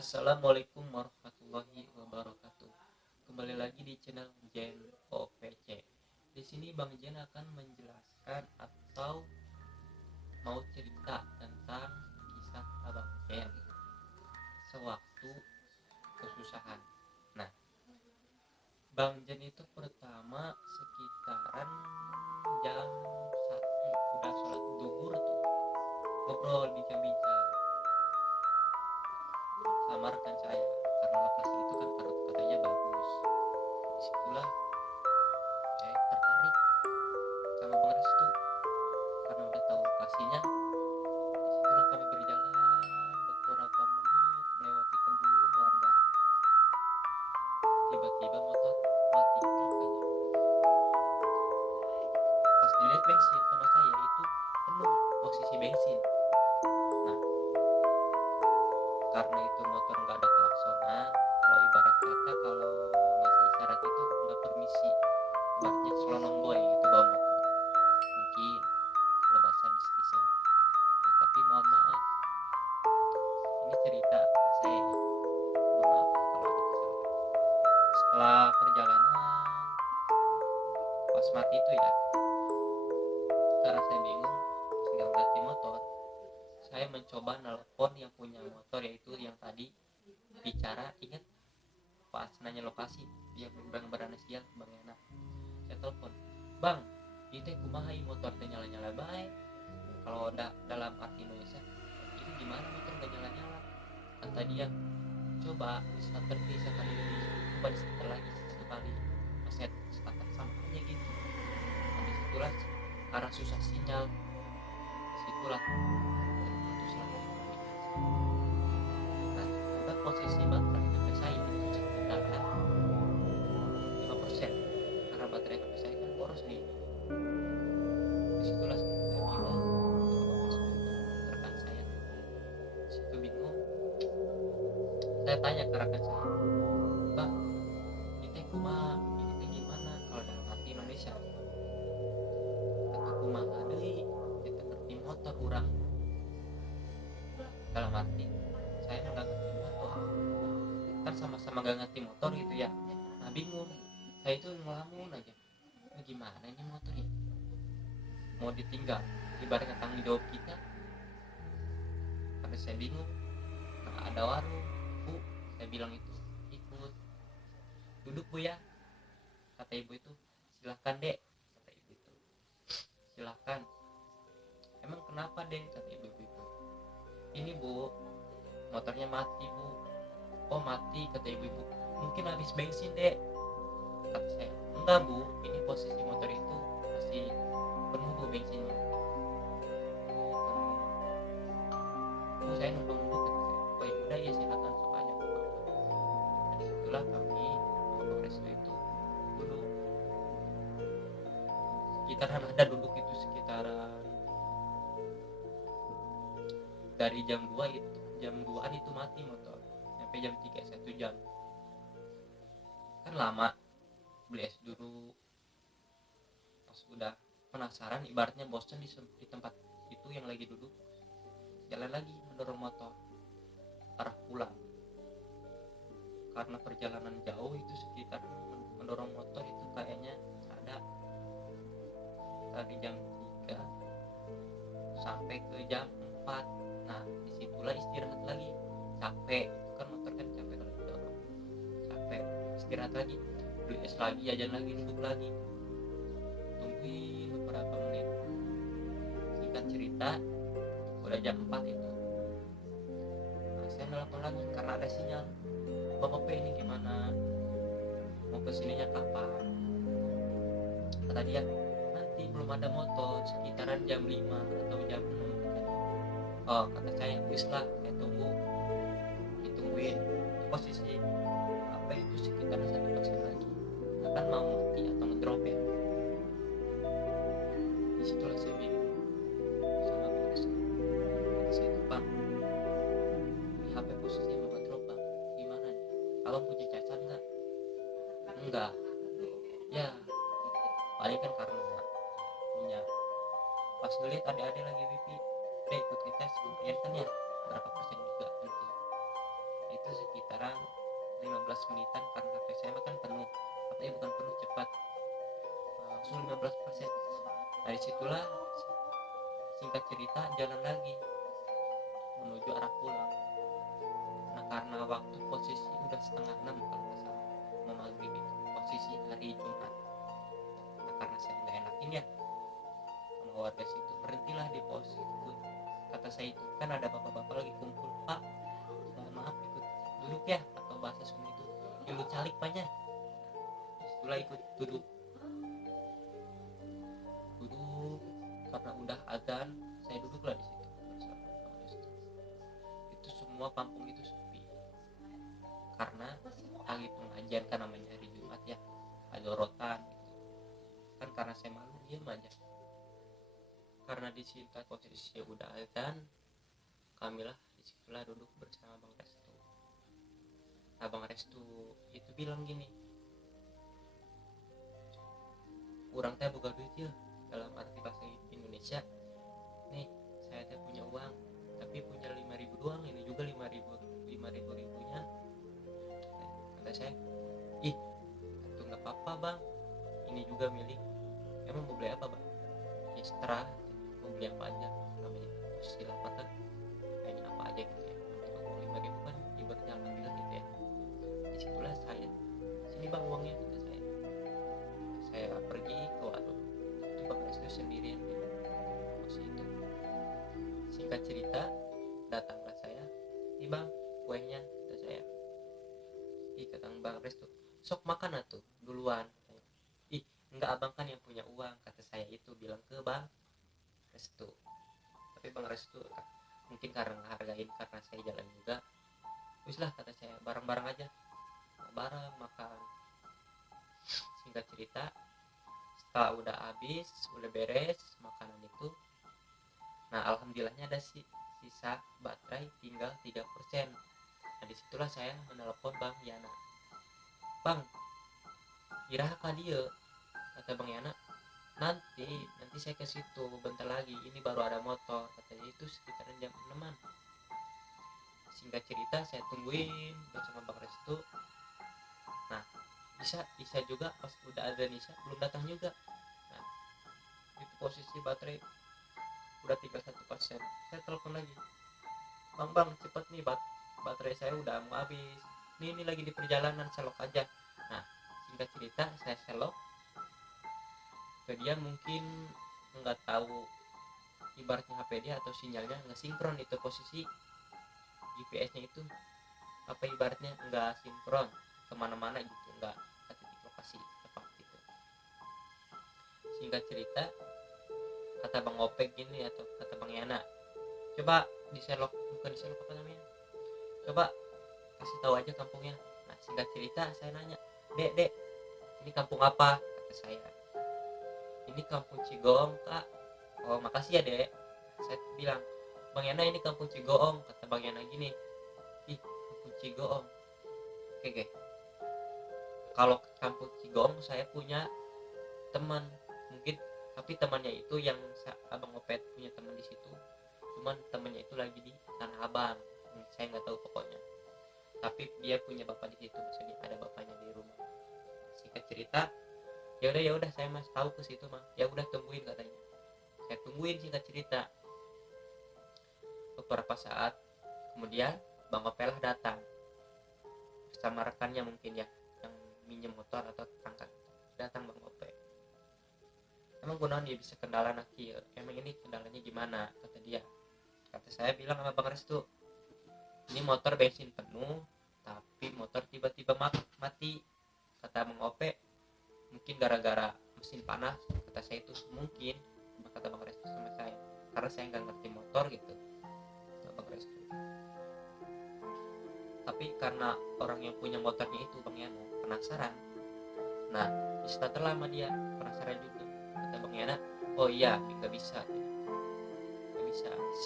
Assalamualaikum warahmatullahi wabarakatuh. Kembali lagi di channel Jen OVC. Di sini Bang Jen akan menjelaskan atau mau cerita tentang kisah Abang Jen sewaktu kesusahan. Nah, Bang Jen itu pertama sekitaran jam 1 udah sholat duhur tuh ngobrol bincang-bincang sama rekan saya karena lokasi itu kan katanya bagus. Disitulah saya tertarik sama Bang Restu karena udah tahu lokasinya. Disitulah kami berjalan beberapa menit melewati kebun warga. Tiba-tiba motor mati truk aja. Pas dilihat bensin sama saya itu penuh posisi bensin. Nah, karena itu motor nggak ada klaksonan, kalau ibarat kata kalau bahasa isyarat itu nggak permisi, ibaratnya selonong boy gitu bawa motor mungkin kalau bahasa mistisnya. Nah, tapi mohon maaf, ini cerita saya nih, mohon maaf kalau ada kesalahan. Setelah perjalanan pas mati itu ya, karena saya bingung tinggal ganti motor, saya mencoba nelpon yang punya motor, yaitu yang tadi bicara, ingat pas nanya lokasi yang bang beranasial bang enak. Saya telepon, bang itu kumaha motor teh nyala-nyala baik, kalau dalam arti Indonesia ini gimana motor gak nyala-nyala. Kata dia, coba di starter dulu sekali lagi, coba di starter lagi satu kali, pas saya starter sama aja gitu. Habis itulah karena susah sinyal, disitulah terputuslah komunikasi. Nah, udah posisi baterai HP saya itu sekitaran 5%, karena baterai HP saya kan boros nih. Disitulah saya bingung sama bapak rekan saya. Disitu bingung, saya tanya ke rekan saya, bang ini kumaha, ini teh gimana kalau dalam arti Indonesia. Atau kumaha deui kita ngerti motor urang, dalam arti saya mah gak ngerti motor, kan sama-sama gak ngerti motor gitu ya. Nah bingung, saya itu ngelamun aja, ini gimana ini motor ya, mau ditinggal ibaratnya tanggung jawab kita. Karena saya bingung, nah ada warung bu, saya bilang itu ikut duduk bu ya, kata ibu itu. Silahkan dek, kata ibu itu, silahkan. Emang kenapa dek, kata ibu itu. Ini bu, motornya mati bu. Oh mati, kata ibu, mungkin habis bensin dek, kata saya. Enggak bu, ini posisi motor itu masih penuh bu bensinnya. Oh penuh bu, saya numpang dulu, kata saya. Oh ya udah ya silakan sok aja bu. Nah disitulah kami sama Bang Resto itu duduk sekitaran, ada duduk itu sekitaran dari jam 2 itu, jam 2an itu mati motor sampai jam 3, 1 jam kan lama. Beli es dulu, pas udah penasaran ibaratnya bosen di tempat itu yang lagi duduk, jalan lagi mendorong motor arah pulang. Karena perjalanan jauh itu sekitar mendorong motor itu kayaknya ada dari jam 3 sampai ke jam 4. Nah disitulah istirahat lagi, capek itu kan motor kan capek kalau didorong, capek istirahat lagi, beli es lagi, jajan lagi, duduk lagi, tungguin beberapa menit. Singkat cerita udah jam 4 itu. Nah, saya nelfon lagi karena ada sinyal, bang Ope ini gimana, mau kesininya kapan. Kata dia, nanti belum ada motor, sekitaran jam 5 atau jam 6. Oh kata saya, wis lah saya tunggu. Ditungguin posisi apa itu sekitar 1% lagi akan mau mati atau ngedrop ya. Disitulah saya bingung sama Bang Resto. Kata saya, bang ini HP posisi mau ngedrop bang, gimana nih, abang punya cacat nggak? Enggak ya, paling kan karena minyak. Pas ngeliat ada lagi wifi, udah ikut ngecas lumayan kan ya, berapa persen juga nanti. Itu itu sekitaran 15 menitan karena HP saya kan penuh, tapi bukan penuh cepat, langsung 15%. Dari situlah singkat cerita jalan lagi menuju arah pulang. Nah karena waktu posisi udah setengah 6 kalau nggak salah, mau maghrib itu posisi hari Jumat. Nah karena saya nggak enakin ya sama warga situ, berhentilah di pos itu. Kata saya itu kan ada bapak-bapak lagi kumpul, Pak maaf ikut duduk ya, atau bahasa Sunda itu ilu calik banyak. Itulah ikut duduk karena udah azan, saya duduklah di situ bersama Bang Restu. Itu semua kampung itu sepi karena lagi pengajian kan, namanya hari Jumat ya, ada rotan gitu. Kan karena saya malu diam aja. Karena di situ posisi udah azan, kamilah disitulah duduk bersama Bang Restu. Nah Bang Restu itu bilang gini, kurang teh boga duit ya, dalam arti bahasa Indonesia nih, saya teh punya uang tapi punya 5.000 doang, ini juga 5.000 ribunya. Kata saya, ih itu nggak apa-apa bang, ini juga milik. Emang mau beli apa bang? Ya seterah, mau beli apa aja, namanya posisi lapak kan kayaknya apa aja gitu ya. Uang 5.000 kan ibaratnya alhamdulillah gitu ya. Disitulah saya, sini bang uangnya, kata saya pergi ke warung itu Bang Restu sendirian di pos itu. Singkat cerita, datanglah saya, ih bang kuenya, kata saya. Ih kata Bang Restu, sok makan atuh duluan. Ih enggak, abang kan yang punya uang, kata saya itu bilang ke Bang Restu. Tapi Bang Restu mungkin karena ngehargain karena saya jalan juga, wis lah kata saya, bareng-bareng aja, bareng makan. Singkat cerita, setelah udah habis, udah beres makanan itu, nah alhamdulillahnya ada sisa baterai tinggal 3%. Nah disitulah saya menelepon Bang Yana. Bang, iraha ka dieu, kata Bang Yana. Nanti saya ke situ bentar lagi, ini baru ada motor, katanya itu sekitaran jam 6-an. Singkat cerita saya tungguin bersama Bang Restu. Nah Isa juga pas udah ada Nisa belum datang juga. Nah itu posisi baterai udah tinggal 1%. Saya telepon lagi, bang cepet nih, baterai saya udah mau habis, ini lagi di perjalanan, selok aja. Nah singkat cerita saya selok ke dia, mungkin nggak tahu ibaratnya HP dia atau sinyalnya nggak sinkron, itu posisi GPS-nya itu apa ibaratnya nggak sinkron kemana-mana gitu, nggak ke titik lokasi tepat gitu. Singkat cerita, kata Bang Opek gini atau kata Bang Yana, coba diselok, bukan diselok apa namanya, coba kasih tahu aja kampungnya. Nah singkat cerita saya nanya, dek ini kampung apa, kata saya. Ini kampung Cigoong kak. Oh makasih ya dek, saya bilang. Bang Yana ini kampung Cigoong, kata Bang Yana gini, ih kampung Cigoong, oke. Kalau kampung Cigoong saya punya teman, mungkin, tapi temannya itu yang Abang Opet punya teman di situ, cuman temannya itu lagi di Tanah Abang, saya nggak tahu pokoknya. Tapi dia punya bapak di situ, maksudnya ada bapaknya di rumah. Singkat cerita, ya udah saya mas tahu ke situ mah, ya udah tungguin katanya. Saya tungguin, singkat cerita. Beberapa saat kemudian Bang Opel datang bersama rekannya mungkin ya, yang minjem motor atau tetangga. Datang Bang Opel. Emang gunawan dia bisa kendala nakil, emang ini kendalanya gimana, kata dia. Kata saya bilang sama Bang Restu, ini motor bensin penuh tapi motor tiba-tiba mati. Kata Bang Ope, mungkin gara-gara mesin panas, kata saya itu mungkin, kata Bang Restu sama saya, karena saya nggak ngerti motor gitu, Bang Restu. Tapi karena orang yang punya motornya itu Bang Yana penasaran, nah distarter lama dia penasaran juga. Kata Bang Yana, oh iya nggak bisa.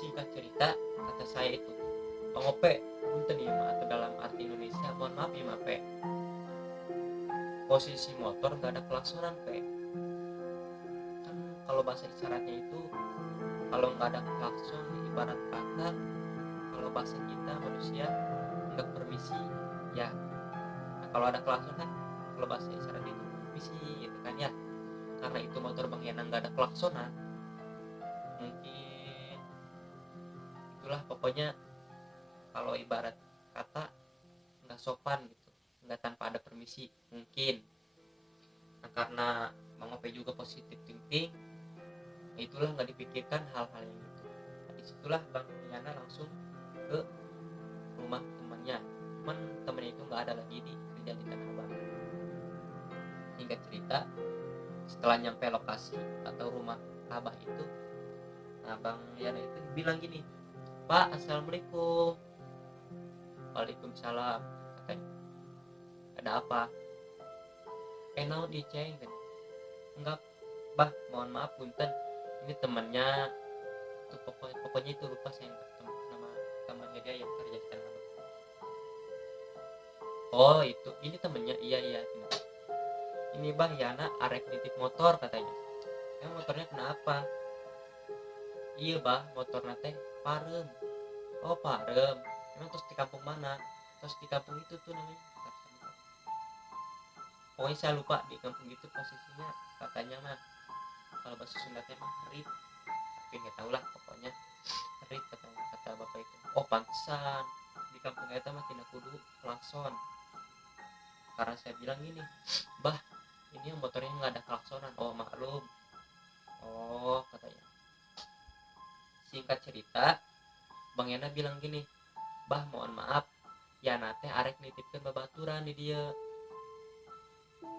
Singkat cerita, kata saya itu, Bang Ope punten ya ma, atau dalam arti Indonesia mohon maaf ya ma pe, posisi motor nggak ada klaksonan pe. Kan kalau bahasa isyaratnya itu kalau nggak ada klakson, ibarat kata kalau bahasa kita manusia nggak permisi kalau ada klakson kan, kalau bahasa isyarat itu misi gitu kan ya. Karena itu motor Bang Yana nggak ada klaksonan, mungkin itulah pokoknya, kalau ibarat kata nggak sopan gitu, nggak tanpa ada permisi mungkin. Nah, karena Bang Ope juga positif thinking, itulah nggak dipikirkan hal-hal yang itu. Nah, disitulah Bang Yana langsung ke rumah temannya, cuman temennya itu nggak ada lagi di kerja di Tanah Abang. Singkat cerita, setelah nyampe lokasi atau rumah Abah itu, nah Bang Yana itu bilang gini, Pak, assalamualaikum. Waalaikumsalam, katanya. Ada apa? Naon diceng kan? Enggak, Bah, mohon maaf punten, ini temannya itu, pokoknya itu lupa saya nama temannya dia yang kerja di Tanah Abang. Oh itu, ini temennya, iya iya. Ini Bah, Yana arek nitip motor katanya. Emang motornya kenapa? Iya Bah, motornya teh parem. Oh parem. Emang terus di kampung mana? Terus di kampung itu tuh namanya. Pokoknya saya lupa di kampung itu posisinya, katanya mah kalau bahasa Sunda teh mah rit. Tapi nggak tahu lah pokoknya rit katanya, kata bapak itu. Oh pantesan di kampung eta mah tina kudu klakson. Karena saya bilang gini, Bah, ini yang motornya nggak ada klaksonan. Oh maklum. Oh katanya. Singkat cerita, Bang Yana bilang gini, Bah mohon maaf, ya nate arek nitipkan babaturan di dia.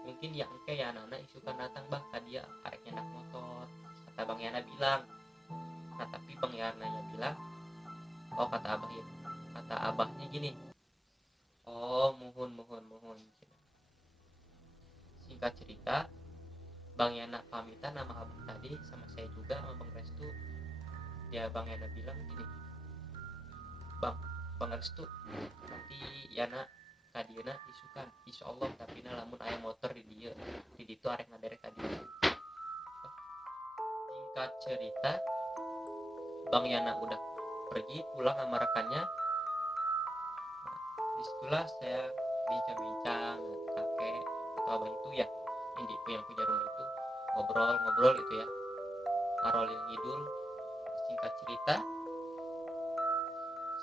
Mungkin ya engke ya nana isukan datang Bah ka dia arek nyendak motor, kata Bang Yana bilang. Nah tapi Bang Yana ya bilang, oh kata abah ya, kata abahnya gini, oh muhun muhun muhun. Singkat cerita, Bang Yana pamitan nama abang tadi sama saya juga sama Bang Restu. Ya Bang Yana bilang gini, Bang Restu, nanti Yana kadieuna isukan insyaallah, tapi lamun aya motor di dia di ditu arek ngaderek ka dia. Singkat cerita, Bang Yana udah pergi pulang sama rekannya. Nah, disitulah saya bincang-bincang dengan kakek atau abah itu ya, yang punya rumah itu, ngobrol-ngobrol itu ya, ngarolin ngidul. Singkat cerita,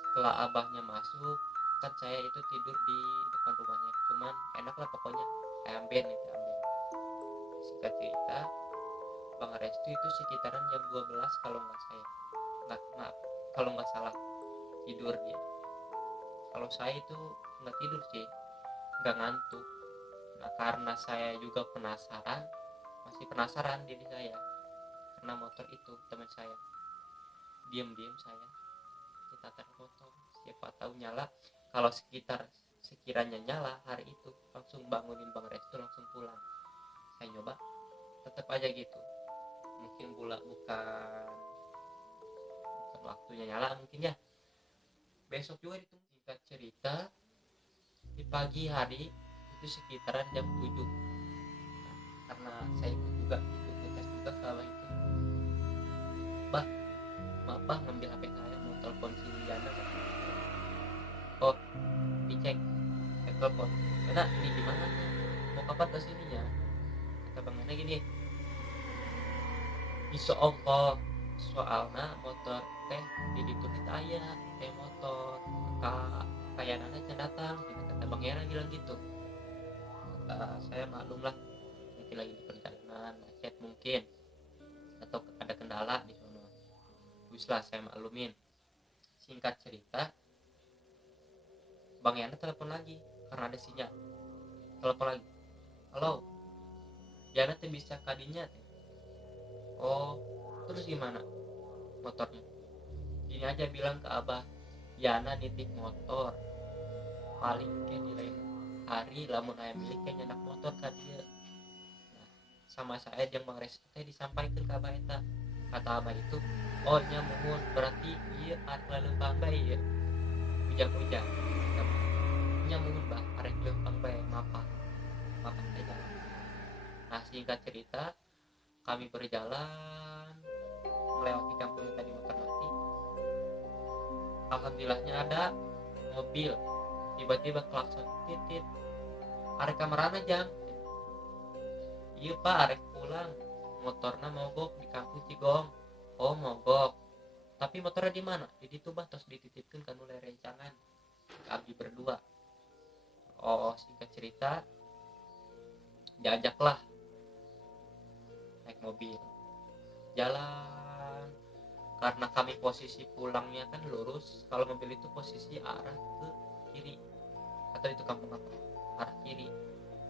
setelah abahnya masuk, kan saya itu tidur di depan rumahnya, cuman enak lah pokoknya, amben itu amben. Singkat cerita, Bang Restu itu sekitaran jam 12 kalau nggak saya nggak kalau nggak salah tidur dia. Kalau saya itu nggak tidur sih, nggak ngantuk. Nah karena saya juga masih penasaran diri saya, karena motor itu teman saya, diam-diam saya kita motor, siapa tahu nyala. Kalau sekiranya nyala hari itu, langsung bangunin Bang Restu langsung pulang. Saya nyoba tetap aja gitu, mungkin bukan waktunya nyala mungkin ya. Besok juga itu, singkat cerita, di pagi hari itu sekitaran jam 7. Nah, karena saya ikut juga ikut ngetes juga kalau itu, Bah maaf Bah, ngambil HP saya mau telepon si Yana. Oh dicek, telepon Yana, ini gimana mau kapan kesininya? Kata Bang Yana gini, insya Allah soalnya motor teh di ditulis ayah teh motor kayak nana can datang gitu, kata Bang Yana bilang gitu. Saya maklum lah, mungkin lagi di perjalanan macet mungkin, atau ada kendala di sana. Terus lah saya maklumin. Singkat cerita, Bang Yana telepon lagi karena ada sinyal. Telepon lagi, halo Yana tuh bisa kadinya. Oh terus gimana motornya? Gini aja bilang ke abah, Yana nitip motor, paling kayak di lain hari lamun ayah miliknya nyendak motor kan dia. Nah, sama saya yang Bang Restu teh disampaikan ke abah eta. Kata abah itu, oh nya muhun berarti iya arek leumpang bae ya, ujang-ujang nya muhun Bah arek leumpang bae mapan teh jalan. Nah singkat cerita, kami berjalan melewati kampung tadi motor mati. Alhamdulillahnya ada mobil tiba-tiba klakson titit. arek kamarana jang, iya pak arek pulang motorna mogok di kampung Cigong. Oh mogok, tapi motornya di mana? Di ditu bah, tos dititipkeun ka nu lerencangan abdi berdua. Oh singkat cerita diajaklah naik mobil jalan, karena kami posisi pulangnya kan lurus, kalau mobil itu posisi arah ke kiri, atau itu kampung apa, arah kiri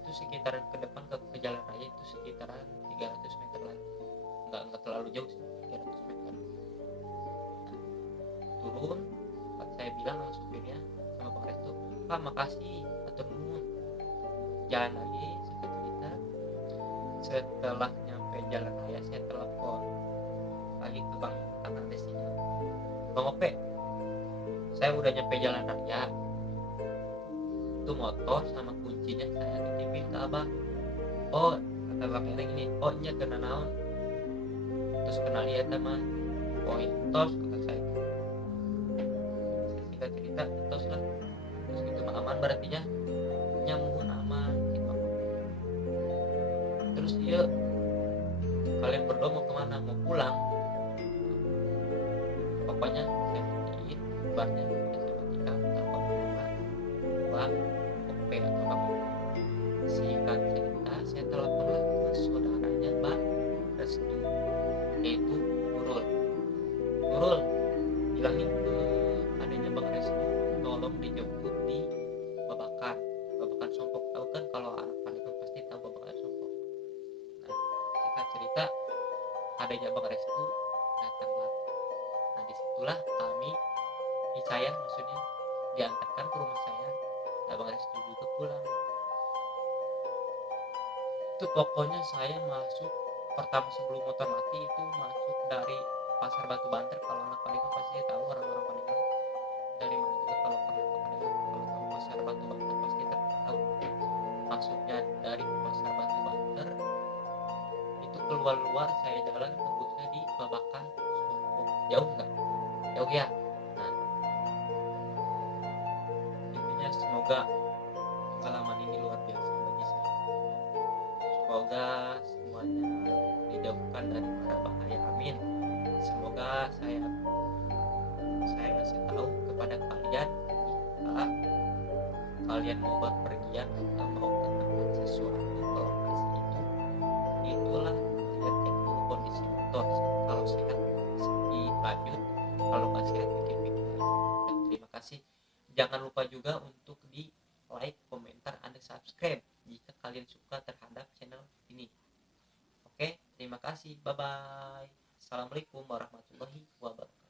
itu sekitaran ke depan ke jalan raya itu sekitaran 300 meter lagi, nggak terlalu jauh sih, 300 meter. Nah, turun, saya bilang sama supirnya, sama Bang Restu, Pak makasih atur nuhun, jalan lagi. Singkat cerita setelah nyampe jalan raya saya telepon lagi ke Bang Tatang Desinya, Bang Ope saya udah nyampe jalan raya, itu motor sama kuncinya saya titipin ke abang. Oh kata Bang Ereng ini, oh iya kena naon, terus kenal lihat teman, oh tos kata saya. Singkat cerita tos lah, terus gitu mah aman berarti ya, nyambung aman gitu. Terus dia, kalian berdua mau kemana, mau pulang? Pokoknya saya matiin barnya, udah saya matikan tanpa berubah Bang Ope atau Bang. Singkat cerita saya teleponlah ke saudaranya Bang Restu, yaitu Nurul. Nurul bilangin ke adanya Bang Restu tolong dijemput di Babakan, Babakan Sompok. Tahu kan, kalau anak Pandeglang pasti tahu Babakan Sompok. Nah singkat cerita adanya Bang Restu datanglah. Nah disitulah kami, saya maksudnya, diantarkan ke rumah saya. Nah Bang Restu juga pulang. Itu pokoknya saya masuk pertama sebelum motor mati itu masuk dari Pasar Batu Banter. Kalau anak Pandeglang pasti tahu, orang-orang Pandeglang dari mana juga kalau pernah ke Pandeglang, kalau tahu Pasar Batu Banter pasti tahu. Masuknya dari Pasar Batu Banter itu keluar saya jalan tembusnya di Babakan Sompok. Jauh nggak? Jauh ya. Nah intinya semoga pengalaman ini luar biasa bagi saya. Semoga semuanya dijauhkan dari mara bahaya, amin. Semoga saya ngasih tahu kepada kalian, jika kalian mau berpergian atau mau menentukan sesuatu ke lokasi itulah kalian cek dulu kondisi motor. Kalau sehat dilanjut, kalau nggak sehat pikir-pikir lagi. Dan terima kasih. Jangan lupa juga untuk di like, komentar, dan subscribe jika kalian suka terhadap channel ini. Oke, terima kasih. Bye bye. Assalamualaikum warahmatullahi wabarakatuh.